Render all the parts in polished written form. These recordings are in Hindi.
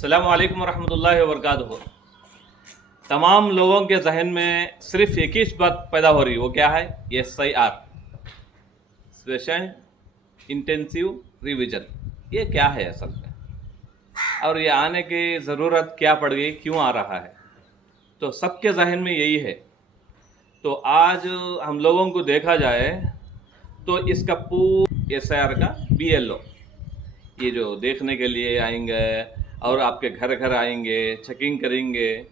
अस्सलामु अलैकुम वरहमतुल्लाहि वबरकातुहू। तमाम लोगों के जहन में सिर्फ एक ही बात पैदा हो रही है, वो क्या है? SIR, special intensive revision. ये क्या है असल में, और ये आने की ज़रूरत क्या पड़ गई, क्यों आ रहा है? तो सबके जहन में यही है। तो आज हम लोगों को देखा जाए तो इसका पूरा SIR का BLO, ये जो देखने के लिए आएंगे और आपके घर घर आएंगे, चेकिंग करेंगे,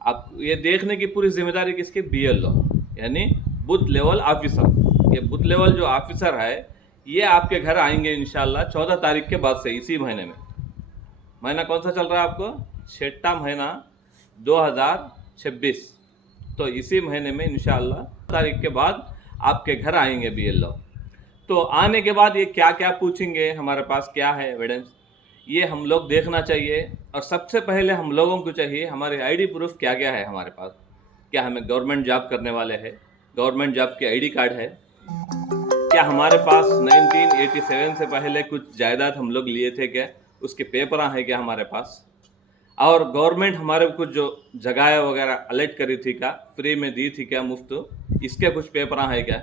आप ये देखने की पूरी जिम्मेदारी किसकी? BLO, यानी बूथ लेवल ऑफिसर। ये बूथ लेवल जो ऑफिसर है, ये आपके घर आएंगे इंशाल्लाह 14 तारीख के बाद से, इसी महीने में। महीना कौन सा चल रहा है आपको? 6वां महीना 2026। तो इसी महीने में इंशाल्लाह तारीख के बाद आपके घर आएंगे BLO। तो आने के बाद ये क्या क्या पूछेंगे, हमारे पास क्या है एविडेंस, ये हम लोग देखना चाहिए। और सबसे पहले हम लोगों को चाहिए हमारे ID प्रूफ क्या क्या है हमारे पास। क्या हमें गवर्नमेंट जॉब करने वाले हैं? गवर्नमेंट जॉब के ID कार्ड है? क्या हमारे पास 1987 से पहले कुछ जायदाद हम लोग लिए थे क्या? उसके पेपर हैं क्या हमारे पास? और गवर्नमेंट हमारे कुछ जो जगह वगैरह अलर्ट करी थी क्या, फ्री में दी थी क्या, मुफ्त? इसके कुछ पेपर हैं क्या?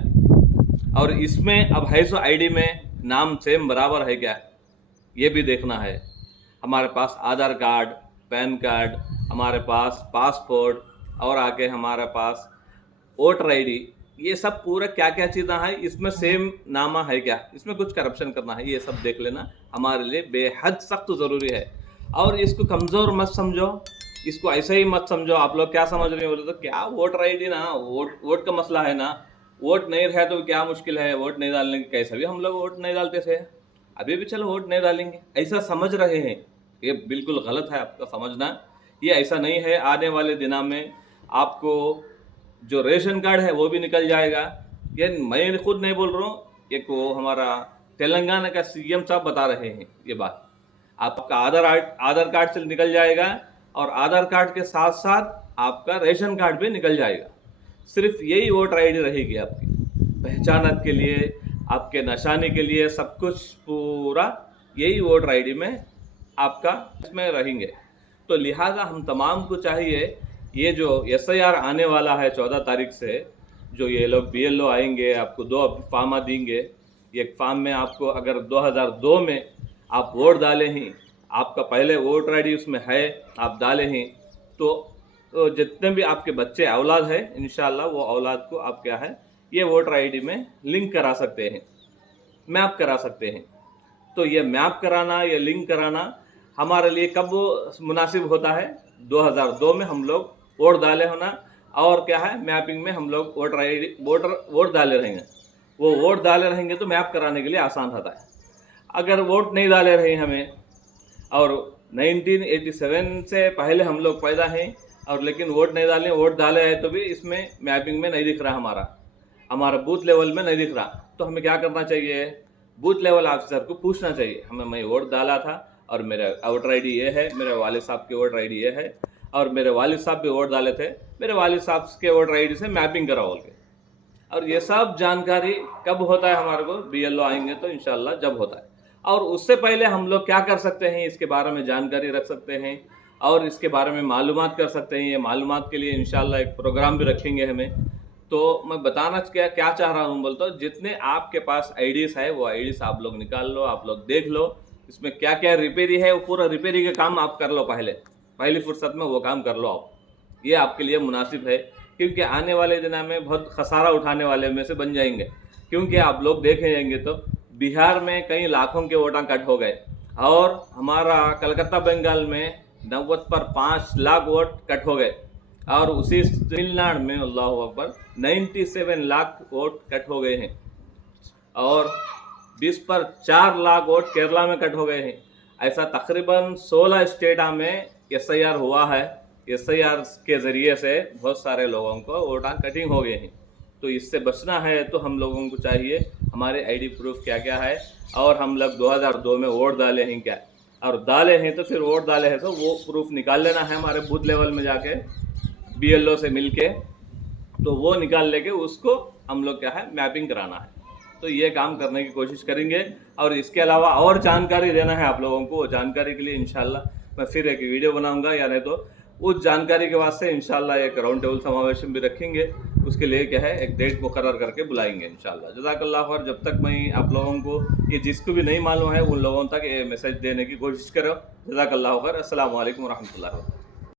और इसमें अब है सो ID में नाम सेम बराबर है क्या, ये भी देखना है। हमारे पास आधार कार्ड, पैन कार्ड, हमारे पास पासपोर्ट, और आके हमारे पास वोटर ID, ये सब पूरा क्या क्या चीज़ें हैं, इसमें सेम नामा है क्या, इसमें कुछ करप्शन करना है, ये सब देख लेना हमारे लिए बेहद सख्त ज़रूरी है। और इसको कमज़ोर मत समझो, इसको ऐसे ही मत समझो। आप लोग क्या समझ रहे हो बोले तो, क्या वोटर ID ना, वोट का मसला है ना, वोट नहीं है तो क्या मुश्किल है, वोट नहीं डालने की? कैसे भी हम लोग वोट नहीं डालते थे, अभी भी चलो वोट नहीं डालेंगे, ऐसा समझ रहे हैं। ये बिल्कुल गलत है आपका समझना, ये ऐसा नहीं है। आने वाले दिनों में आपको जो रेशन कार्ड है वो भी निकल जाएगा। ये मैं खुद नहीं बोल रहा हूँ, एक वो हमारा तेलंगाना का CM साहब बता रहे हैं ये बात। आपका आधार कार्ड से निकल जाएगा, और आधार कार्ड के साथ साथ आपका रेशन कार्ड भी निकल जाएगा। सिर्फ यही वोटर ID रहेगी आपकी पहचानत के लिए, आपके निशानी के लिए, सब कुछ पूरा यही वोटर ID में आपका इसमें रहेंगे। तो लिहाजा हम तमाम को चाहिए, ये जो SIR आने वाला है 14 तारीख से, जो ये लोग BLO आएंगे, आपको 2 फार्मा देंगे। एक फार्म में आपको अगर 2002 में आप वोट डाले हैं, आपका पहले वोटर ID उसमें है, आप डाले हैं, तो जितने भी आपके बच्चे औलाद है इंशाल्लाह वो औलाद को आप क्या है, ये वोटर ID में लिंक करा सकते हैं, मैप करा सकते हैं। तो ये मैप कराना, ये लिंक कराना हमारे लिए कब मुनासिब होता है? 2002 में हम लोग वोट डाले होना, और क्या है, मैपिंग में हम लोग वोट डाले रहेंगे। वो वोट डाले रहेंगे तो मैप कराने के लिए आसान होता है। अगर वोट नहीं डाले रहे हमें, और 1987 से पहले हम लोग पैदा हैं, और लेकिन वोट नहीं डाले, वोट डाले हैं तो भी इसमें मैपिंग में नहीं दिख रहा, हमारा बूथ लेवल में नहीं दिख रहा, तो हमें क्या करना चाहिए? बूथ लेवल ऑफिसर को पूछना चाहिए, हमें मैं वोट डाला था और मेरा वोटर ID ये है, मेरे वालिद साहब के वोटर ID ये है, और मेरे वालिद साहब भी वोट डाले थे, मेरे वालिद साहब के वोटर ID से मैपिंग कराओ बोल के। और ये सब जानकारी कब होता है हमारे को? BLO आएंगे तो इंशाल्लाह जब होता है। और उससे पहले हम लोग क्या कर सकते हैं, इसके बारे में जानकारी रख सकते हैं और इसके बारे में मालूमात कर सकते हैं। ये मालूमात के लिए इंशाल्लाह एक प्रोग्राम भी रखेंगे हमें। तो मैं बताना क्या चाह रहा हूँ बोलता हूँ, जितने आपके पास IDs है वो IDs आप लोग निकाल लो, आप लोग देख लो इसमें क्या क्या रिपेयरी है, वो पूरा रिपेयरी का काम आप कर लो, पहली फुर्सत में वो काम कर लो आप। ये आपके लिए मुनासिब है, क्योंकि आने वाले दिनों में बहुत खसारा उठाने वाले में से बन जाएंगे। क्योंकि आप लोग देखे जाएंगे तो बिहार में कई लाखों के वोटां कट हो गए, और हमारा कलकत्ता बंगाल में 90 पर 5 लाख वोट कट हो गए, और उसी तमिलनाडु में अल्लाह अकबर 97 लाख वोट कट हो गए हैं, और 20 पर 4 लाख वोट केरला में कट हो गए हैं। ऐसा तकरीबन 16 स्टेटा में SIR हुआ है। SIR के ज़रिए से बहुत सारे लोगों को वोटां कटिंग हो गए हैं। तो इससे बचना है तो हम लोगों को चाहिए हमारे ID प्रूफ क्या क्या है, और हम लोग 2002 में वोट डाले हैं क्या, और डाले हैं तो फिर वोट डाले हैं तो वो प्रूफ निकाल लेना है हमारे बूथ लेवल में जाके BLO से मिल के, तो वो निकाल लेके उसको हम लोग क्या है मैपिंग कराना है। तो ये काम करने की कोशिश करेंगे। और इसके अलावा और जानकारी देना है आप लोगों को, वो जानकारी के लिए इंशाल्लाह मैं फिर एक वीडियो बनाऊंगा, या नहीं तो उस जानकारी के वास्ते इंशाल्लाह एक राउंड टेबल समावेश भी रखेंगे। उसके लिए क्या है, एक डेट मुकर्रर करके बुलाएंगे इंशाल्लाह। जज़ाकल्लाह खैर। जब तक मैं आप लोगों को, ये जिसको भी नहीं मालूम है उन लोगों तक ये मैसेज देने की कोशिश करो। जज़ाकल्लाह खैर। अस्सलामु अलैकुम व रहमतुल्लाहि व बरकातहू।